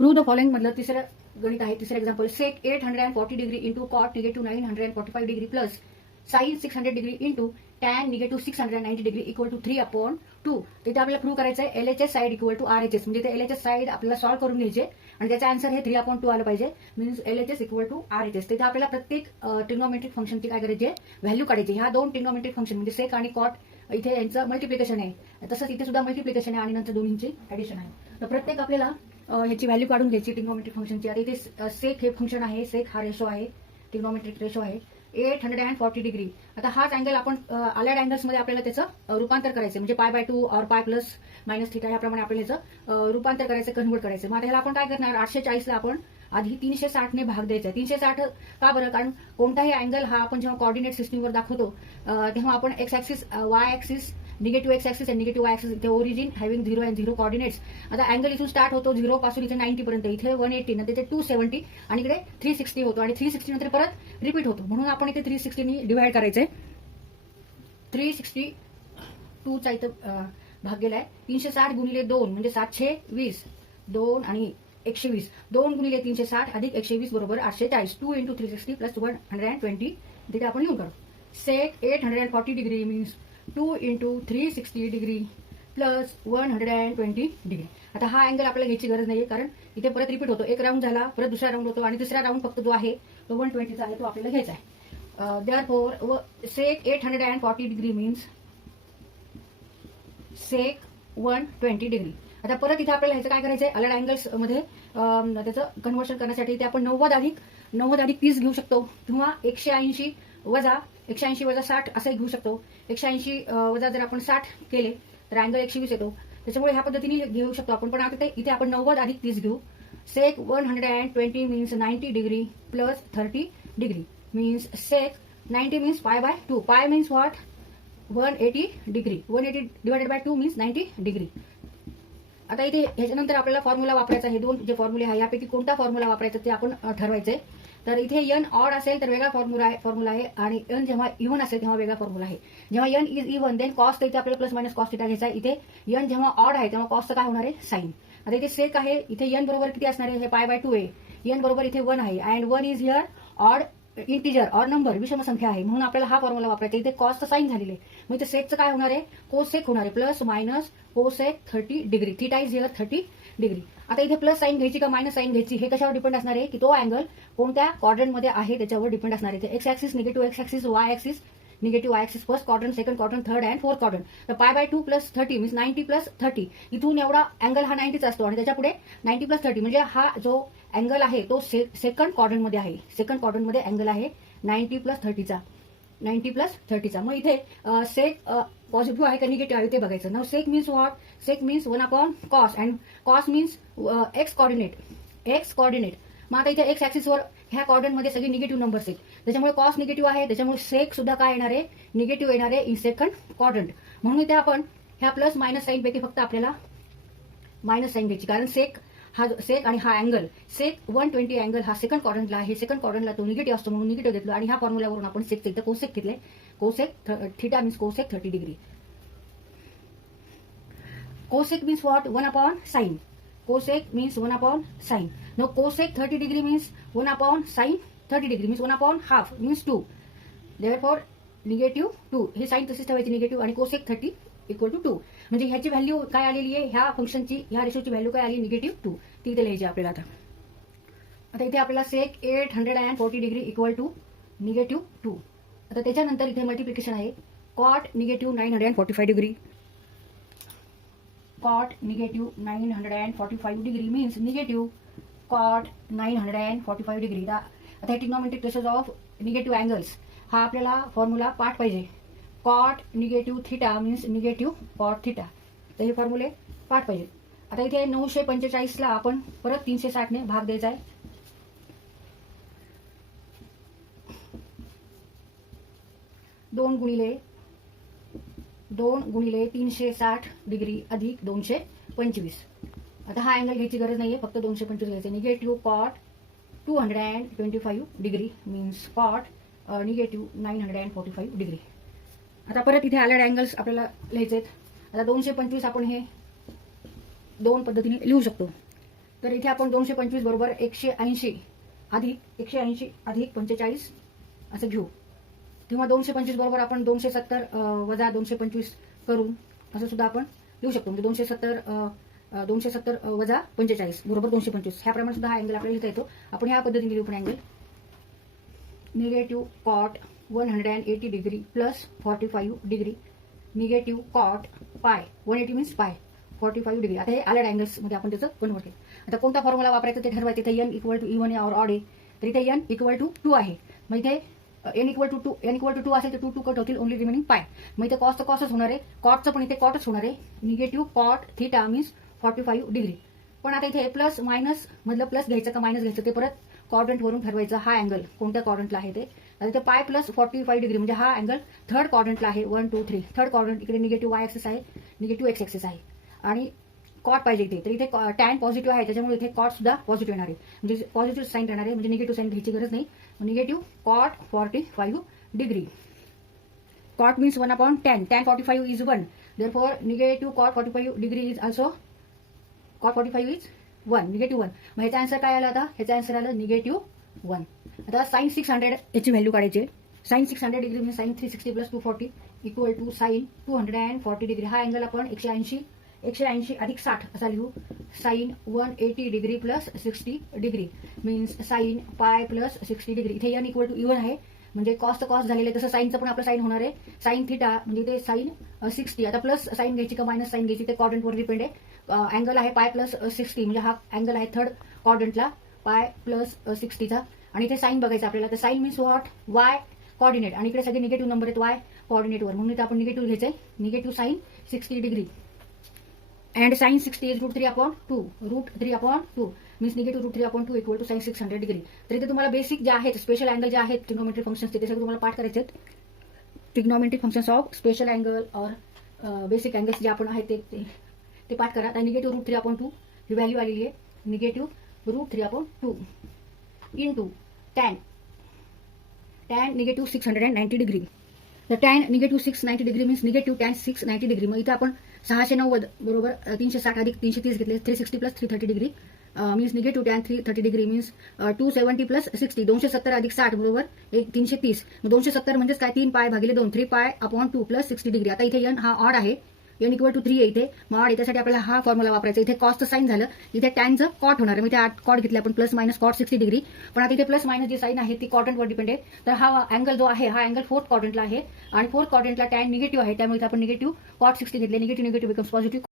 Prove the following मधलं तिसरं गणित आहे, तिसरं example. Sec 840 degree into cot negative 945 degree plus sine 600 degree into tan negative 690 degree equal to 3/2. तिथे आपल्याला प्रूव्ह करायचं आहे LHS side equal to RHS. म्हणजे ते LHS साईड आपल्याला सॉल्व्ह करून घ्यायचे आणि त्याचा आन्सर हे 3/2 आलं पाहिजे. Means LHS equal to RHS. तिथे आपल्याला प्रत्येक ट्रिग्नोमेट्रिक फंक्शनची काय करायची आहे, व्हॅल्यू काढायची. ह्या दोन ट्रिग्नोमेट्रिक फंक्शन म्हणजे सेक आणि कॉट इथे यांचं मल्टिप्लिकेशन आहे, तसंच इथे सुद्धा मल्टिप्लिकेशन आहे आणि नंतर दोन्हींची ऍडिशन आहे. तर प्रत्येक आपल्याला ह्याची व्हॅल्यू काढून घ्यायची ट्रिग्नोमेट्रिक फंक्शनची. आता इथे सेक हे फंक्शन आहे, सेक हा रेशो आहे, ट्रिग्नोमेट्रिक रेशो आहे 840 डिग्री. आता हाच अँगल आपण अलाइड अँगल्समध्ये आपल्याला त्याचं रूपांतर करायचं, म्हणजे π/2 और π प्लस मायनस थिटा याप्रमाणे आपल्याला याचं रूपांतर करायचं, कन्व्हर्ट करायचं. मग आता ह्याला आपण काय करणार, 840ला आपण आधी 360ने भाग द्यायचा. 360 का बरं, कारण कोणताही अँगल हा आपण जेव्हा कोऑर्डिनेट सिस्टीमवर दाखवतो तेव्हा आपण x axis, Y axis, negative x axis आणि निगेटिव्ह वाय ऍक्सिस, इथे ओरिजिन हॅव्हिंग 0 अँड 0 कोऑर्डिनेट्स. आता अँगल इथून स्टार्ट होतो 0 पासून इथे 90 पर्यंत, इथे 180 नंतर इथे 270 आणि इकडे 360 होतो आणि 360 नंतर परत रिपीट होतो. म्हणून आपण इथे 360 ने डिवाइड करायचंय. 362 चा इथं भाग गेलाय. 360 गुणिले 2 म्हणजे 720, 2 आणि 120, 2 गुणिले 360 अधिक 120 बरोबर 840. 2 इंटू 360 प्लस 120 तिथे आपण लिहून काढू. सेक 840 degree means 2 into 360 degree plus 120 degree. आता हा अँगल आपल्याला घ्यायची गरज नाहीये, कारण इथे परत रिपीट होतो. एक राऊंड झाला, परत दुसरा राऊंड होतो आणि तिसरा राऊंड फक्त जो आहे तो 120चा आहे, तो आपल्याला घ्यायचा आहे. देअरफॉर सेक 840 डिग्री मीन्स सेक 120 डिग्री. आता परत इथे आपल्याला ह्याचं काय करायचंय, अलाइड अँगल्स मध्ये त्याचं कन्व्हर्शन करण्यासाठी इथे आपण 90 अधिक 30 घेऊ शकतो, किंवा 180 वजा 60 असं घेऊ शकतो. 180 वजा जर आपण 60 केले तर अँगल 120 येतो. त्याच्यामुळे ह्या पद्धतीने घेऊ शकतो आपण. पण आता इथे आपण 90 अधिक 30 घेऊ. Sec 120 means 90 degree plus 30 degree means sec 90 means π/2. Pi means what, 180 degree. 180 divided by 2 means 90 degree. आता इथे ह्याच्यानंतर आपल्याला फॉर्म्युला वापरायचा. हे दोन जे फॉर्म्युले आहे यापैकी कोणता फॉर्म्युला वापरायचा ते आपण ठरवायचंय. तर इथे n ऑड असेल तर वेगळा फॉर्म्युला आहे आणि n जेव्हा इव्हन असेल तेव्हा वेगळा फॉर्म्युला आहे. जेव्हा n is even then cost इथे आपल्याला प्लस मायनस कॉस्ट थिटा घ्यायचा आहे. इथे n जेव्हा ऑड आहे तेव्हा कॉस्ट काय होणार आहे, साइन. आता इथे सेक आहे, इथे n बरोबर किती असणार आहे, हे π/2 आहे. n बरोबर इथे 1 आहे and 1 is here odd integer or number, विषम संख्या आहे, म्हणून आपल्याला हा फॉर्म्युला वापरायचा. इथे कॉस्ट साइन झालेले आहे, मग इथे सेकचं काय होणार आहे, कोसेक होणार आहे, plus minus cosec 30 degree. Theta is here 30 degree. आता इथे प्लस साइन घ्यायची का मायनस साइन घ्यायची हे कशावर डिपेंड असणार आहे, की तो अँगल कोणत्या क्वाड्रंटमध्ये आहे त्याच्यावर डिपेंड असणार आहे. X axis negative x axis, Y axis negative Y axis, first quadrant, second quadrant, third and fourth quadrant. तर π/2 प्लस 30 मीन्स 90 प्लस 30. इथून एवढा अँगल हा 90चा असतो आणि त्याच्या पुढे 90 प्लस 30 म्हणजे हा जो अँगल आहे तो सेकंड क्वाड्रंटमध्ये आहे. सेकंड क्वाड्रंटमध्ये अँगल आहे 90 प्लस 30चा. 90 प्लस 30चा. मग इथे सेक पॉझिटिव्ह आहे का निगेटिव्ह आहे ते बघायचं. नाव sec means what, sec means 1/cos and cos means x coordinate. मग आता इथे एक्स ऍक्सिसवर ह्या क्वाड्रंटमध्ये सगळे निगेटिव्ह नंबर्स आहेत, त्याच्यामुळे कॉस निगेटिव्ह आहे, त्याच्यामुळे सेक सुद्धा काय येणार आहे, निगेटिव्ह येणार आहे इन सेकंड क्वाड्रंट. म्हणून इथे आपण ह्या प्लस मायनस साईन पैकी फक्त आपल्याला मायनस साईन घ्यायची, कारण सेक आणि हा अँगल सेक 120 अँगल हा सेकंड क्वाड्रंटला आहे. सेकंड क्वाड्रंटला तो निगेटिव्ह असतो म्हणून निगेटिव्ह घेतलो आणि ह्या फॉर्म्युल्यावरून आपण सेकचं इथं कोसेक घेतलंय. Cosec theta means cosec 30 degree. Cosec means what, 1/sin. Cosec means 1/sin. Now cosec 30 degree means 1/sin 30 degree means 1/2 means 2. Therefore negative 2. हे साइन तशीच ठेवायची निगेटिव्ह आणि cosec 30 इक्वल टू 2. म्हणजे ह्याची व्हॅल्यू काय आलेली आहे, ह्या फंक्शनची ह्या रेशोची व्हॅल्यू काय आली, निगेटिव्ह 2. ती इथे लिहायची आपल्याला. आता इथे आपल्याला sec 840 degree equal to negative 2. आता त्याच्यानंतर इथे मल्टिप्लिकेशन आहे. Cot negative 945 degree. cot negative 945 degree means negative cot 945 degree. आता trigonometric ratios of negative angles हा आपल्याला फॉर्म्युला पाठ पाहिजे. Cot negative theta means negative cot theta. तर हे फॉर्म्युले पाठ पाहिजे. आता इथे 945ला आपण परत 360ने भाग द्यायचा आहे. दोन गुणिले 360 डिग्री अधिक 225. आता हा अँगल घ्यायची गरज नाहीये, फक्त 225 घ्यायचे. Negative cot 225 degree means cot negative 945 degree. आता परत इथे अलाइड अँगल्स आपल्याला लिहायचे आहेत. आता 225 आपण हे दोन पद्धतीने लिहू शकतो. तर इथे आपण 225 बरोबर 180 अधिक 180 अधिक 45 असं घेऊ, किंवा 225 बरोबर आपण 270 वजा 225 करून असं सुद्धा आपण लिहू शकतो. म्हणजे 270 वजा 45 बरोबर 225 ह्याप्रमाणे सुद्धा हा अँगल आपल्याला लिहिता येतो. आपण ह्या पद्धतीने लिहू पण angle negative cot 180 degree plus 45 degree negative cot pi 180 means पाय 45 डिग्री. आता हे आलेड अँगल्स मध्ये आपण त्याचं कन्व्हर्ट केलं. आता कोणता फॉर्म्युला वापरायचा ते ठरवायचं. इथे n इक्वल टू इव्हन आहे और ऑड आहे, तर इथे n इक्वल टू 2 आहे. मग इथे n इक्वल टू 2 असेल तर 2 कट होतील, ओनली रिमेनिंग पाय. मग इथे कॉसचं कॉसच होणार आहे, कॉटचं पण इथे कॉटच होणार आहे. Negative cot theta means 45 degree. पण आता इथे प्लस मायनस मधलं प्लस घ्यायचं का मायनस घ्यायचं ते परत क्वाड्रंट वरून ठरवायचं. हा अँगल कोणत्या क्वाड्रंटला आहे ते. आता इथे पाय प्लस 45 डिग्री म्हणजे हा अँगल थर्ड क्वाड्रंटला आहे. 1 2 3 थर्ड क्वाड्रंट. इकडे निगेटिव्ह वाय ऍक्सिस आहे, निगेटिव्ह एक्स ऍक्सिस आहे आणि कॉट पाहिजे इथे. तर इथे टॅन पॉझिटिव्ह आहे, त्याच्यामुळे इथे कॉट सुद्धा पॉझिटिव्ह येणार आहे. म्हणजे पॉझिटिव्ह साईन राहणार आहे, म्हणजे निगेटिव्ह साईन घ्यायची गरज नाही. Negative cot 45 degree. Cot means 1/10. tan 45 is 1. therefore negative cot 45 degree is also cot 45 is 1, negative 1. मग ह्याचा आन्सर काय आला? आता ह्याचा आन्सर आलं निगेटिव्ह 1. आता साइन 600 याची व्हॅल्यू काढायची. साइन 600 डिग्री म्हणजे sine 360 plus 240 equal to sine 240 degree. हा अँगल आपण 180 अधिक 60 असा लिहू. Sine 180 degree plus 60 degree means sine pi plus 60 degree. इथे n इक्वल टू इव्हन आहे, म्हणजे कॉसचं कॉस झालेलं आहे, तसं साईनचं पण आपलं साईन होणार आहे. साइन थिटा म्हणजे ते साइन 60. आता प्लस साईन घ्यायची का मायनस साईन घ्यायची ते क्वाड्रंटवर डिपेंड आहे. अँगल आहे पाय प्लस 60 म्हणजे हा अँगल आहे थर्ड क्वाड्रंटला पाय प्लस 60चा. आणि इथे साईन बघायचं आपल्याला. तर sine means what? Y coordinate. आणि इकडे सगळे निगेटिव्ह नंबर आहेत वाय कॉर्डिनेटवर, म्हणून इथे आपण निगेटिव्ह घ्यायचंय. Negative sine 60 degree and sine 60 is √3/2. √3/2 means negative √3/2 equal to sine 600 degree. तर इथे तुम्हाला बेसिक जे आहेत स्पेशल अँगल जे आहेत ट्रिग्नोमेट्रिक फंक्शन्स ते सगळं तुम्हाला पाठ करायचे आहेत. Trigonometric functions of special angle और बेसिक अँगल्स जे आपण आहेत ते पाठ करा. आता निगेटिव्ह √3/2 ही व्हॅल्यू आलेली आहे. Negative √3/2 into tan negative 690 degree. तर tan negative 690 degree means negative tan 690 degree. मग इथे आपण 690 बरोबर 360 अधिक 330 घेतले. 360 plus 330 degree means negative tan 330 degree means 270 plus 60. 270 अधिक 60 बरोबर 330. 270 म्हणजेच काय? 3 पाय भागिले 2 3π/2 प्लस 60 डिग्री. आता इथे n हा ऑड आहे, n इक्वल टू 3 आहे इथे. मग ऑड त्यासाठी आपल्याला हा फॉर्म्युला वापरायचा. इथे कॉसचं साईन झालं, इथे टॅनचं कॉट होणार. मग इथे कॉट घेतले आपण प्लस मायनस कॉट 60 डिग्री. पण आता इथे प्लस मायनस जी साईन आहे ती क्वाड्रंटवर डिपेंड आहे. तर हा अँगल जो आहे हा अँगल फोर्थ क्वाड्रंटला आहे आणि फोर्थ क्वाड्रंटला टॅन निगेटिव्ह आहे, त्यामुळे इथे आपण निगेटिव्ह कॉट 60 घेतले. Negative becomes positive.